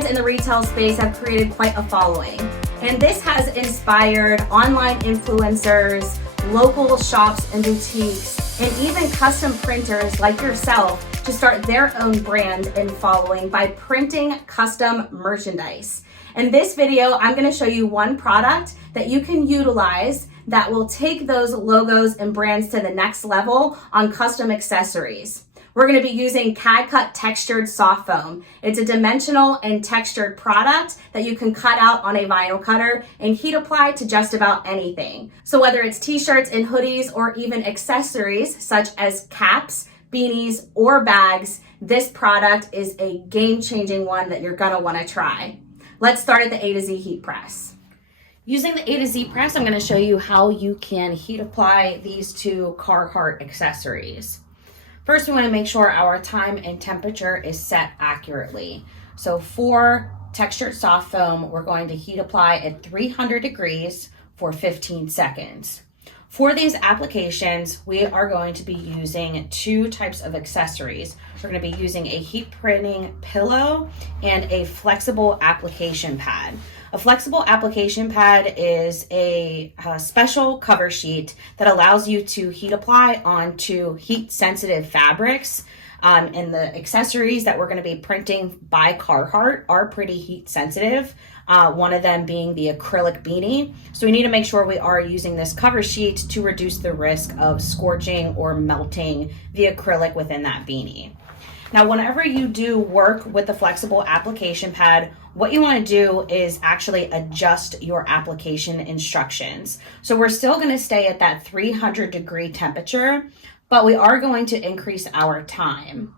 brands in the retail space have created quite a following, and this has inspired online influencers, local shops and boutiques, and even custom printers like yourself to start their own brand and following by printing custom merchandise. In this video, I'm going to show you one product that you can utilize that will take those logos and brands to the next level on custom accessories. We're going to be using CAD-CUT textured soft foam. It's a dimensional and textured product that you can cut out on a vinyl cutter and heat apply to just about anything. So whether it's t-shirts and hoodies or even accessories such as caps, beanies, or bags, this product is a game-changing one that you're going to want to try. Let's start at the A to Z heat press. Using the A to Z press, I'm going to show you how you can heat apply these two Carhartt accessories. First, we want to make sure our time and temperature is set accurately. So for textured soft foam, we're going to heat apply at 300 degrees for 15 seconds. For these applications, we are going to be using two types of accessories. We're going to be using a heat printing pillow and a flexible application pad. A flexible application pad is a special cover sheet that allows you to heat apply onto heat sensitive fabrics. And the accessories that we're going to be printing by Carhartt are pretty heat sensitive. One of them being the acrylic beanie. So we need to make sure we are using this cover sheet to reduce the risk of scorching or melting the acrylic within that beanie. Now, whenever you do work with the flexible application pad, what you want to do is actually adjust your application instructions. So we're still going to stay at that 300 degree temperature, but we are going to increase our time.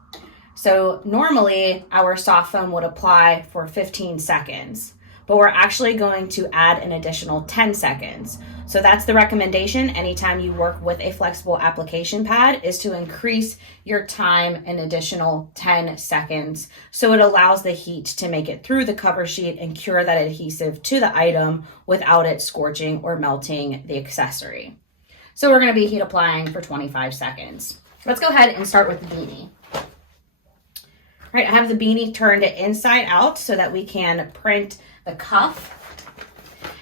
So normally our soft foam would apply for 15 seconds, but we're actually going to add an additional 10 seconds. So that's the recommendation anytime you work with a flexible application pad, is to increase your time an additional 10 seconds. So it allows the heat to make it through the cover sheet and cure that adhesive to the item without it scorching or melting the accessory. So we're going to be heat applying for 25 seconds. Let's go ahead and start with the beanie. All right, I have the beanie turned inside out so that we can print the cuff.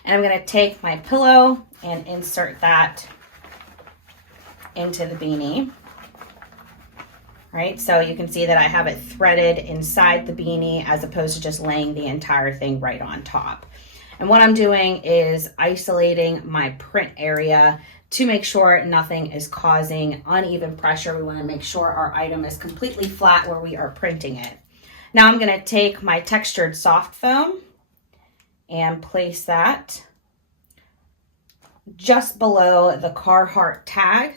And I'm going to take my pillow and insert that into the beanie. All right, so you can see that I have it threaded inside the beanie as opposed to just laying the entire thing right on top. And what I'm doing is isolating my print area to make sure nothing is causing uneven pressure. We want to make sure our item is completely flat where we are printing it. Now I'm going to take my textured soft foam and place that just below the Carhartt tag,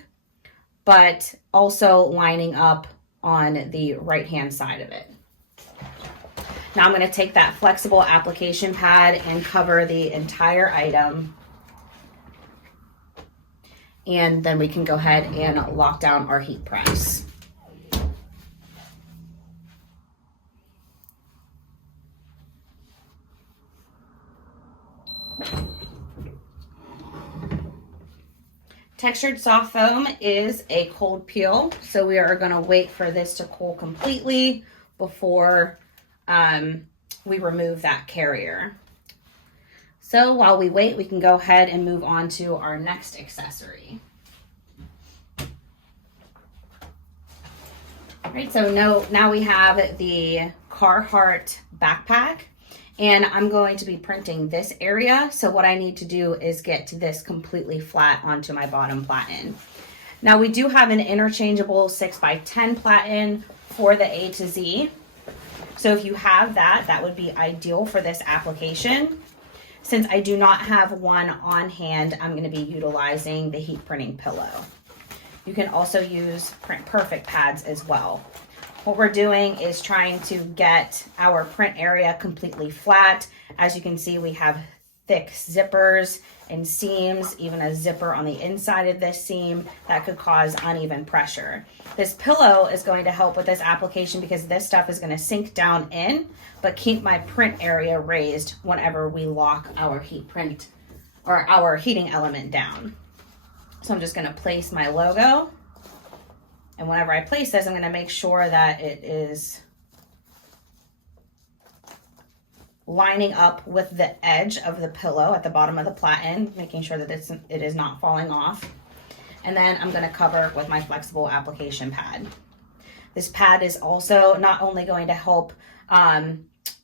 but also lining up on the right-hand side of it. Now I'm going to take that flexible application pad and cover the entire item. And then we can go ahead and lock down our heat press. Textured soft foam is a cold peel, so we are going to wait for this to cool completely before we remove that carrier. So while we wait, we can go ahead and move on to our next accessory. All right, so now we have the Carhartt backpack. And I'm going to be printing this area. So what I need to do is get this completely flat onto my bottom platen. Now we do have an interchangeable 6x10 platen for the A to Z. So if you have that, that would be ideal for this application. Since I do not have one on hand, I'm going to be utilizing the heat printing pillow. You can also use Print Perfect pads as well. What we're doing is trying to get our print area completely flat. As you can see, we have thick zippers and seams, even a zipper on the inside of this seam that could cause uneven pressure. This pillow is going to help with this application because this stuff is going to sink down in, but keep my print area raised whenever we lock our heat print or our heating element down. So I'm just going to place my logo. And whenever I place this, I'm going to make sure that it is lining up with the edge of the pillow at the bottom of the platen, making sure that it is not falling off. And then I'm going to cover with my flexible application pad. This pad is also not only going to help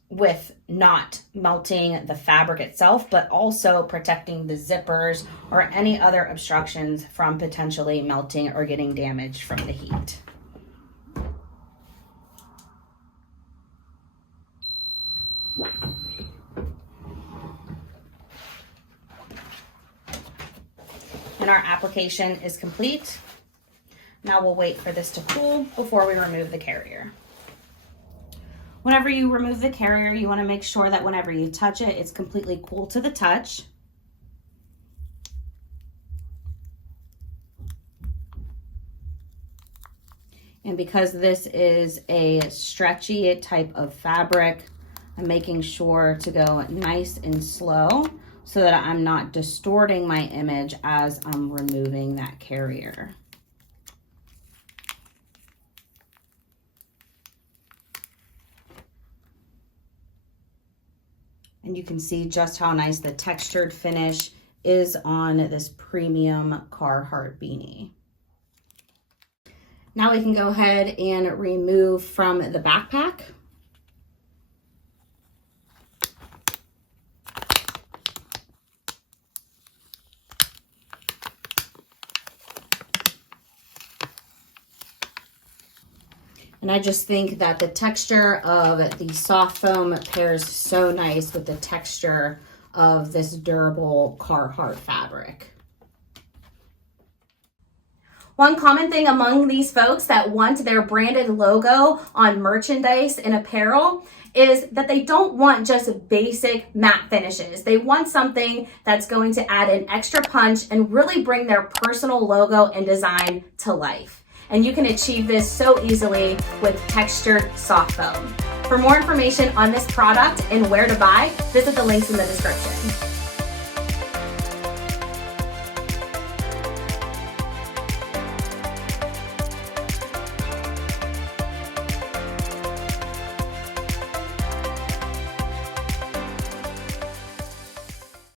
with not melting the fabric itself, but also protecting the zippers or any other obstructions from potentially melting or getting damaged from the heat. And our application is complete. Now we'll wait for this to cool before we remove the carrier. Whenever you remove the carrier, you want to make sure that whenever you touch it, it's completely cool to the touch. And because this is a stretchy type of fabric, I'm making sure to go nice and slow so that I'm not distorting my image as I'm removing that carrier. And you can see just how nice the textured finish is on this premium Carhartt beanie. Now we can go ahead and remove from the backpack. And I just think that the texture of the soft foam pairs so nice with the texture of this durable Carhartt fabric. One common thing among these folks that want their branded logo on merchandise and apparel is that they don't want just basic matte finishes. They want something that's going to add an extra punch and really bring their personal logo and design to life. And you can achieve this so easily with textured soft foam. For more information on this product and where to buy, visit the links in the description.